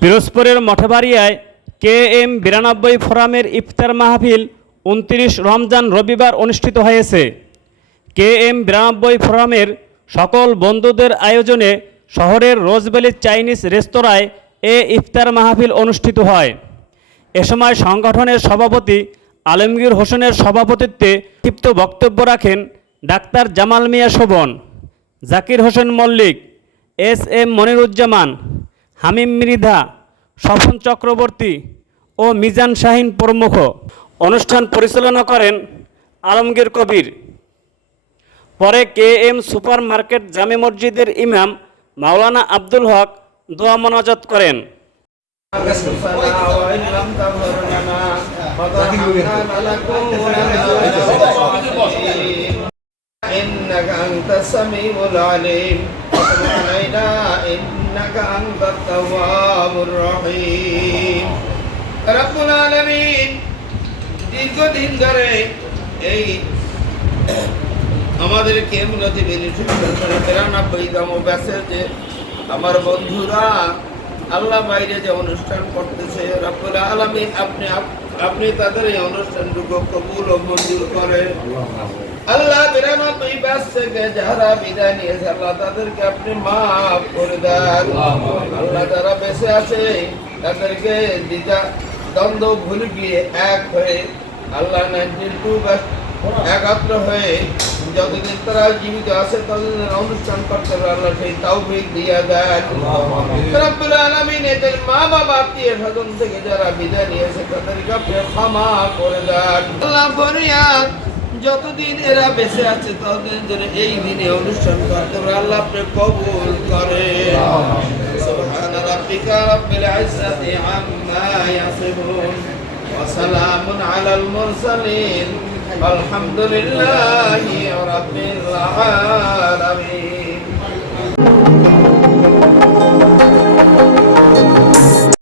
পিরোজপুরের মঠবাড়িয়ায় KM 92 ফোরামের ইফতার মাহফিল 29 রমজান রবিবার অনুষ্ঠিত হয়েছে। KM 92 ফোরামের সকল বন্ধুদের আয়োজনে শহরের রোজভ্যালি চাইনিজ রেস্তোরাঁয় এ ইফতার মাহফিল অনুষ্ঠিত হয়। এ সময় সংগঠনের সভাপতি আলমগীর হোসেনের সভাপতিত্বে ক্ষিপ্ত বক্তব্য রাখেন ডাক্তার জামাল মিয়া শোভন, জাকির হোসেন মল্লিক, SM মনিরুজ্জামান, হামিম মৃধা, স্বপন চক্রবর্তী ও মিজান শাহিন প্রমুখ। অনুষ্ঠান পরিচালনা করেন আলমগীর কবির। পরে KM সুপার মার্কেট জামে মসজিদের ইমাম মাওলানা আব্দুল হক দোয়া মোনাজাত করেন। إنك أنت السميع العليم وتب علينا إنك أنت التواب الرحيم رب العالمين দীর্ঘদিন ধরে এই আমাদেরকে মূলত বেনিফিশিয়াল 93তম ব্যাচের যে আমার বন্ধুরা আল্লাহ বাইরে যে অনুষ্ঠান করতেছে রব্বুল আলামিন আপনি তাদের এই অনুষ্ঠানটুকু কবুল ও মঞ্জুর করেন। আল্লাহ 93 ব্যাচ থেকে যারা বিদায় নিয়েছে আল্লাহ তাদেরকে আপনি মাফ করে দেন। আল্লাহ যারা বেঁচে আছে তাদেরকে দ্বন্দ্ব ভুলে গিয়ে এক হয়ে আল্লাহ 92 ব্যাচ একাত্র হয়ে যতদিন তারা জীবিত আছে ততদিন অনুষ্ঠান করতে আল্লাহ সেই তৌফিক দিয়ে দেন। রব্বুল আলামিন এদের মা বাবা আত্মীয় স্বজন থেকে যারা বিদায় নিয়েছে তাদেরকে আপনি ক্ষমা করে দেন। আল্লাহ ফরিয়াদ যতদিন এরা বেঁচে আছে ততদিন ধরে এই দিনে অনুষ্ঠান করতে আল্লাহ আপনি কবুল করেন। সুবহানা রাব্বিকা রাব্বিল ইজ্জাতি আম্মা ইয়াসিফুন ওয়া সালামুন আলাল মুরসালিন আলহামদুলিল্লাহি রাব্বিল আলামিন।